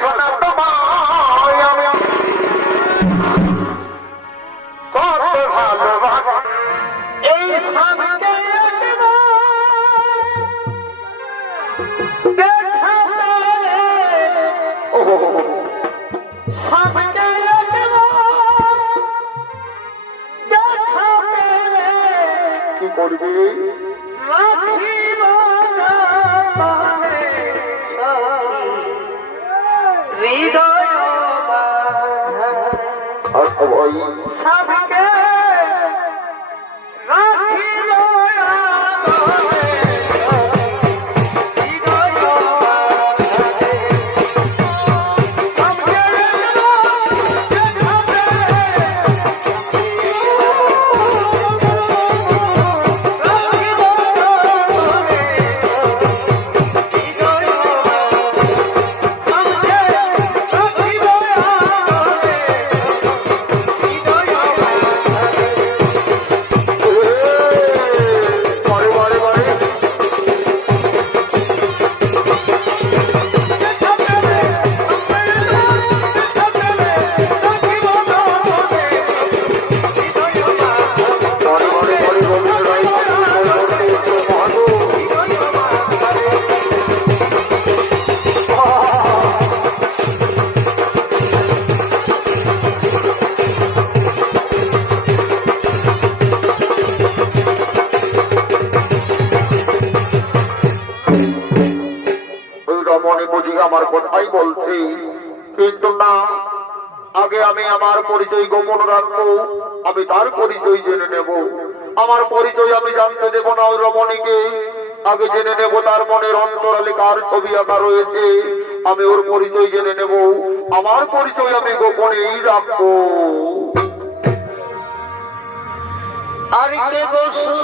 শোনা তোমায় আমি কত ভালোবাসি এই স্বামীকে কি করবি হৃদয় আমার কথাই বলছি, কিন্তু না, আগে আমি আমার পরিচয় গোপন রাখবো। আমি তার পরিচয় জেনে নেব। আমার পরিচয় আমি জানতে দেব না ওই রমণীকে। আগে জেনে নেব তার মনের অন্তরালে কার ছবি আঁকা রয়েছে। আমি ওর পরিচয় জেনে নেব। আমার পরিচয় আমি গোপনেই রাখবো। আরিতে বসু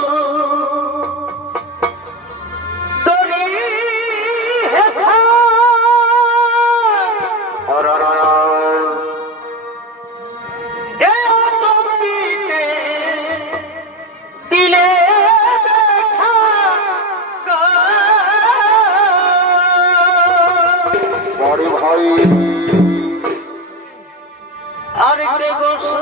ভাই আরেকটে বসু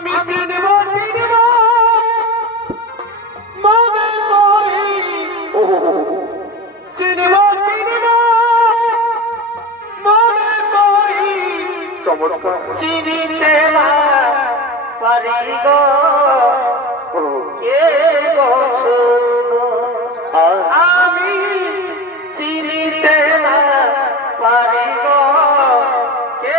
আমি চিনিতে না পারি গো আমি চিনিতে না পারি গো কে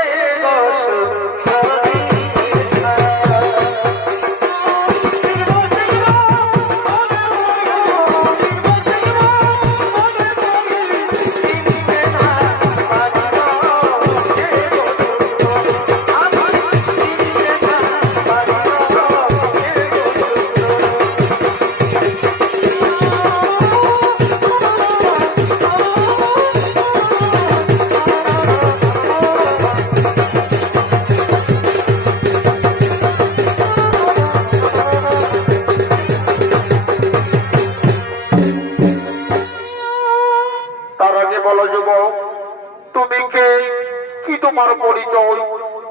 তোমার পরিচয়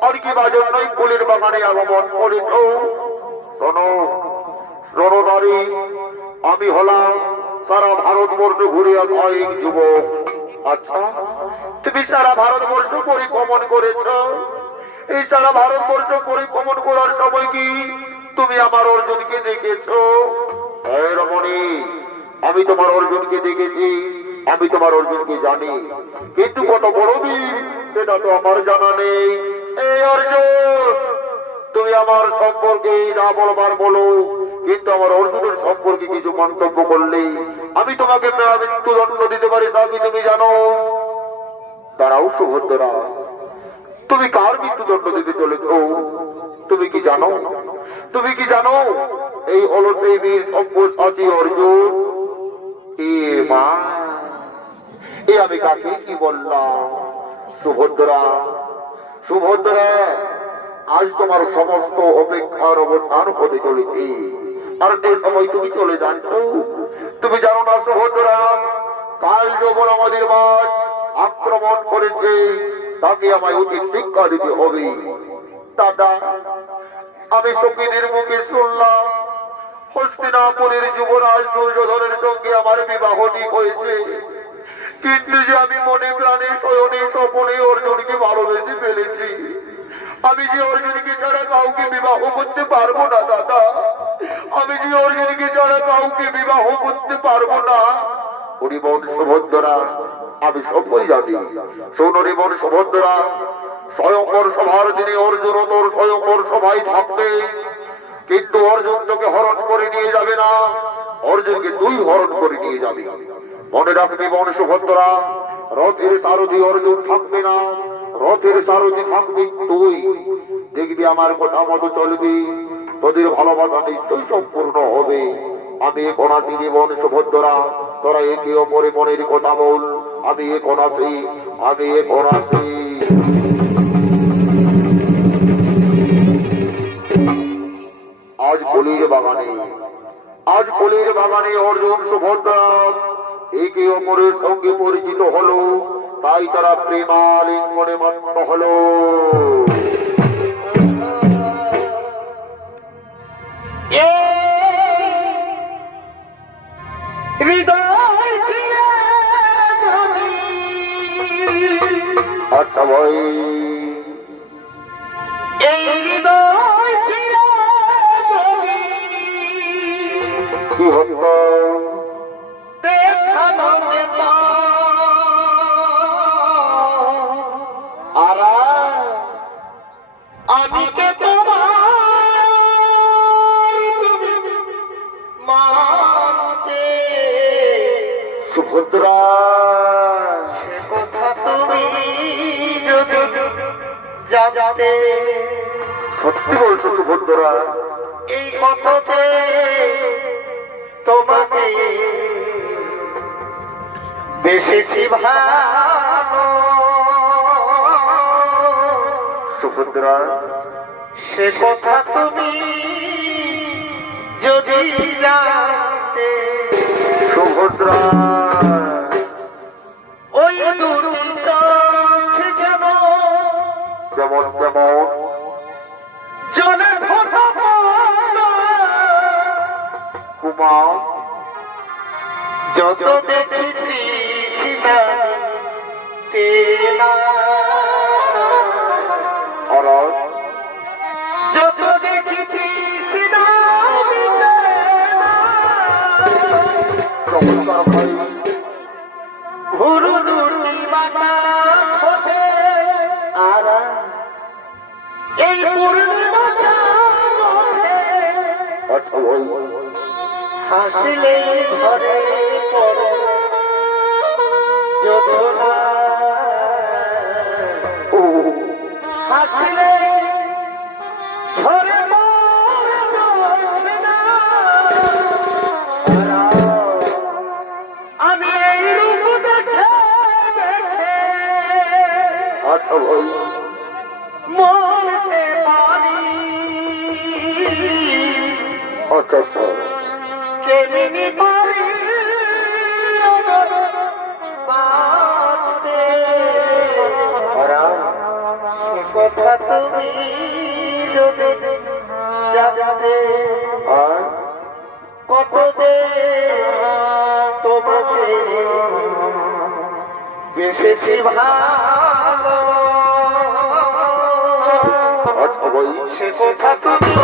আর কি বাজন নয় ফুলের বাগানে আগমন করেছ। রণনারী আমি হলাম সারা ভারতবর্ষ ঘুরে কয়েক যুবক। আচ্ছা, তুমি সারা ভারতবর্ষ পরিভ্রমণ করেছ। এই সারা ভারতবর্ষ পরিভ্রমণ করার সময় কি তুমি আমার অর্জুনকে দেখেছ? রমণী, আমি তোমার অর্জুনকে দেখেছি, আমি তোমার অর্জুনকে জানি, কিন্তু কত বড় বীর সেটা তো আমার জানা নেই। এই অর্জুন, তুমি আমার সম্পর্কে যা বলবার বলো, কিন্তু আমার অর্জুনের সম্পর্কে কিছু মন্তব্য করলে আমি তোমাকে মৃত্যুদণ্ড দিতে পারি, তা কি তুমি জানো? দাঁড়াও সুভদ্রা, তুমি কার মৃত্যুদণ্ড দিতে চলেছ? তুমি কি জানো? তুমি কি জানো এই হলো সেই বীর সব্যসাচী অর্জুন। এ মা, এ আমি কাকে কি বললাম? সুভদ্রা, সুভদ্রা, আজ তোমার সমস্ত অপেক্ষার অবসান হতে চলেছে। আর যে সময় তুমি চলে যাচ্ছ, তুমি জানো না সুভদ্রা, কাল যখন আমাদের বাদ আক্রমণ করেছে, তাকে আমায় উচিত শিক্ষা দিতে হবে। দাদা, আমি সখীদের মুখে শুনলাম হস্তিনাপুরের যুবরাজ দুর্যোধনের সঙ্গে আমার বিবাহ ঠিক হয়েছে, কিন্তু যে আমি মনে প্রাণে শয়নে স্বপনে অর্জুনকে ভালোবেসে ফেলেছি। আমি যে অর্জুনকে ছাড়া কাউকে বিবাহ করতে পারবো না দাদা, আমি যে অর্জুনকে ছাড়া কাউকে বিবাহ করতে পারবো না। হরিবন সুভদ্রা, আমি সবই জানি। শোন হরিবন সুভদ্রা, স্বয়ংবর সভার দিনে অর্জুন তোর স্বয়ংবর সভায় থাকবে, কিন্তু অর্জুন তোকে হরণ করে নিয়ে যাবে না, অর্জুনকে তুই হরণ করে নিয়ে যাবি। মনে রাখবি বন সুভদ্রা, রথের সারথি অর্জুন থাকবে না, রথের সারথি থাকবি তুই। দেখবি আমার কথা মতো চলবি, তোদের ভালোবাসা নিশ্চয়ই সম্পূর্ণ হবে। আমি এখন আছি জীবন সুভদ্রা, তোরা একে অপরে মনের কথা বল। আমি এখন আছি, আমি এখন আছি। আজ কলির বাগানে, আজ কলির বাগানে অর্জুন সুভদ্রা একে অপরের সঙ্গে পরিচিত হলো, তাই তারা প্রেমালিঙ্গনে মত্ত হলো। আচ্ছা ভাই, এই হৃদয় কি হতো দেখানো আর আমি কে তোমার মানতে সুভদ্রা, সে কথা তুমি যদি জানতে। সত্যি বলছো সুভদ্রা? এই কথাতে তোমাকে বেশি ভালো সুভদ্রা, সে কথা তুমি যদি জানতে। সুভদ্রা, ওই দুটি চোখ যেমন যেমন জলে ফোটা কুমা, যত দেখি যত দেখি চমৎকার ভাই, ভুরু দুটি মাথা খোঁজে আর এই পূর্ণিমাটা আচ্ছা ভাই, হাসলে ঘরে পড়ে যোধনা, ও হাসলে ঝরে আমি এই রূপ দেখে দেখে আচ্ছা ভাই, মরতে পারি আচ্ছা আচ্ছা, কেমনি পারি বাঁচতে। সে কথা তুমি যদি জানতে, আর কত যে তোমাকে বেশি ভালো, আচ্ছা ভাই, সে কথা তুমি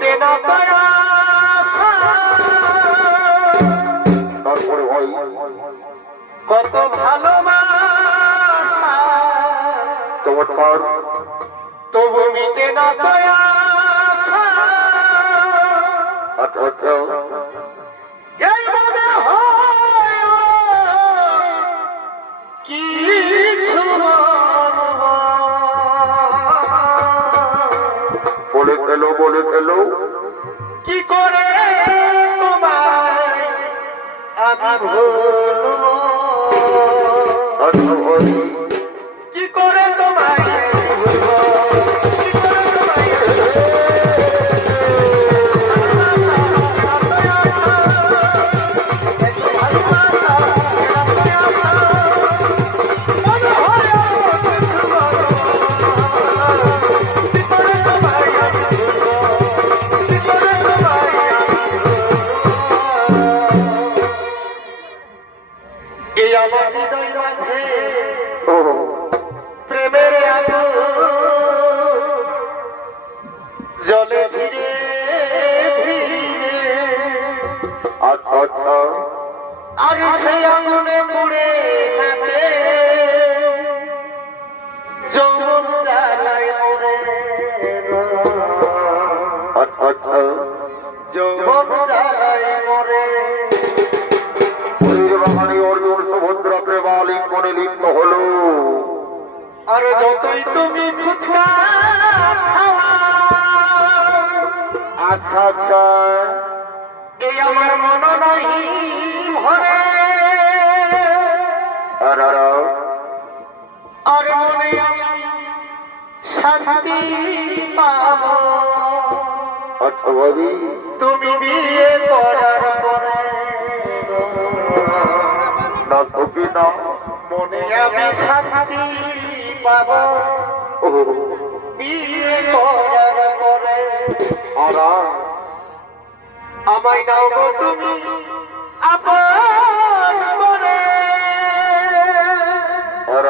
মিটে না দয়া তারপরে ভাই কত ভালোবাসা চমৎকার তবু মিটে না দয়া আচ্ছা আচ্ছা এই মনে হয় কিছু বলে ফেলো কি করে তোমায় আমি ভুলব আচ্ছা ভাই কি করে তোমায় ভুলব কি করে তোমায় এই আমার হৃদয় মাঝে ও প্রেমের আগুন জলে ধীরে ধীরে আচ্ছা আচ্ছা আর সেই আগুনে পুড়ে থাকে যৌবন জ্বালায় মরে আচ্ছা আচ্ছা যৌবন জ্বালায় মরে বাঙালি অর্জুন সুভদ্রা প্রেমালিঙ্গনে লিপ্ত হলো আর যতই তুমি ফুচকা খাওয়া আচ্ছা আচ্ছা এই আমার মন নাই ভরে আর আর মনে আমি শান্তি পাব আচ্ছা ভাবি তুমি বিয়ে করার পরে না সখী না মনে আমি শান্তি পাব ও বিয়ে করার পরে আর আমায় নাও গো তুমি আপন মনে আর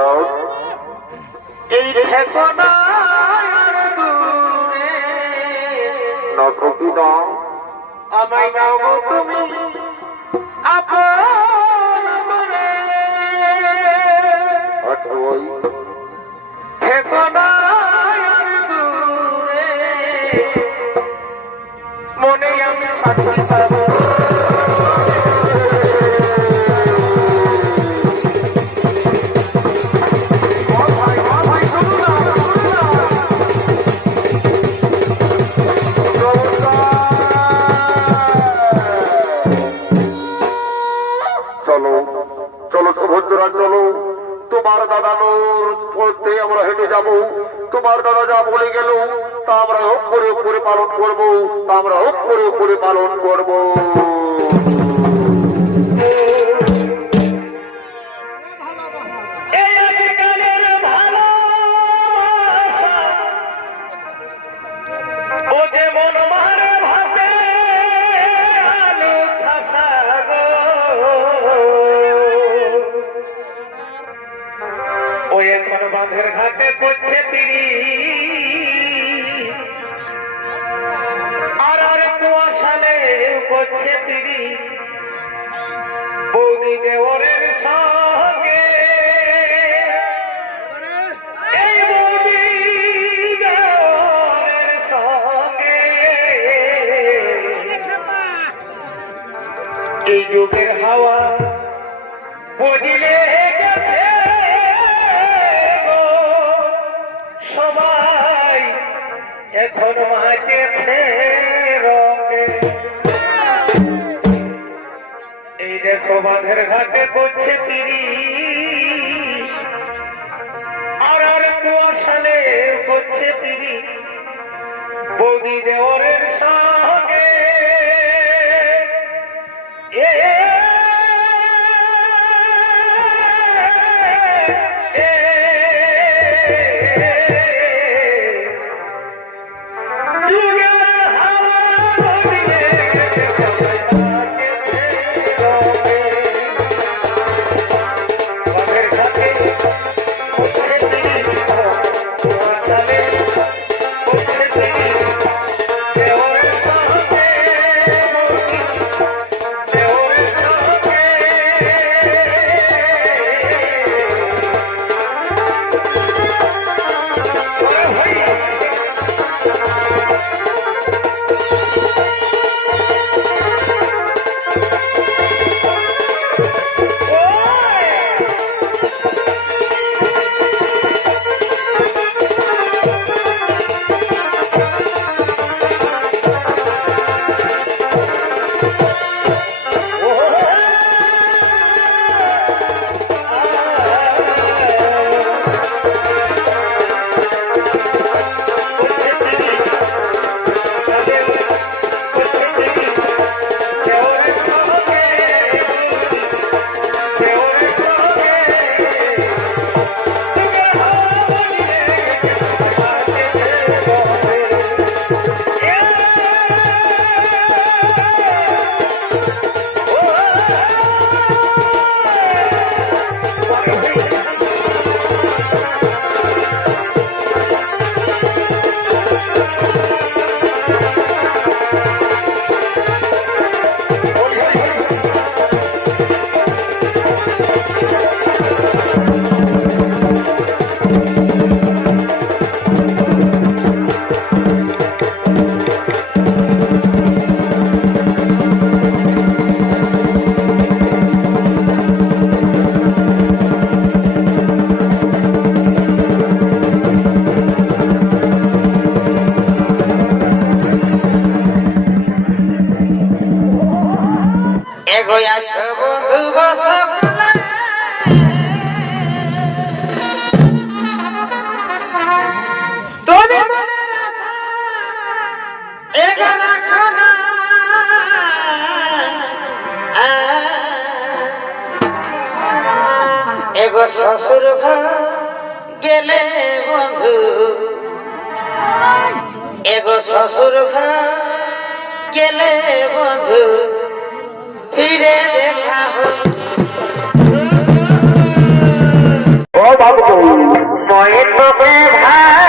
এই ঠিকানায় দূরে না সখী না আমায় নাও গো তুমি আপন মনে আচ্ছা ভাই ঠিকানায় দূরে মনে আমি শান্তি পাবো চলো চলো সুভদ্রা চলো তোমার দাদানোর পথে আমরা হেঁটে যাব তোমার দাদা যা বলে গেল তা আমরা হোক করে পালন করব তা আমরা হোক করে পালন করব এই আজকালের ভালোবাসা ও যে মন মারে ভাবে আলু খাসা গো ও এখন বাঁধের ঘাটে করছে পিড়ি আর কুয়াশালে করছে পিড়ি বৌদি দেওরের সঙ্গে এই বৌদি দেওরের সঙ্গে এই যুগের হাওয়া বুঝিলে গেছে গো সবাই এখন মাঝেছে রঙে এই দেখো বাঁধের ঘাটে করছে তিরি আর কুয়াশালে করছে তিরি বৌদি দেওরের সঙ্গে এ এগো আসো বন্ধু বসো কোলায়। তুমি মনের আশা এগো রাখো না। এগো শ্বশুর ঘর গেলে বন্ধু, এগো শ্বশুর ঘর গেলে বন্ধু ফিরে দেখা হবে। ও বাবু ময়ের তোকে ভাই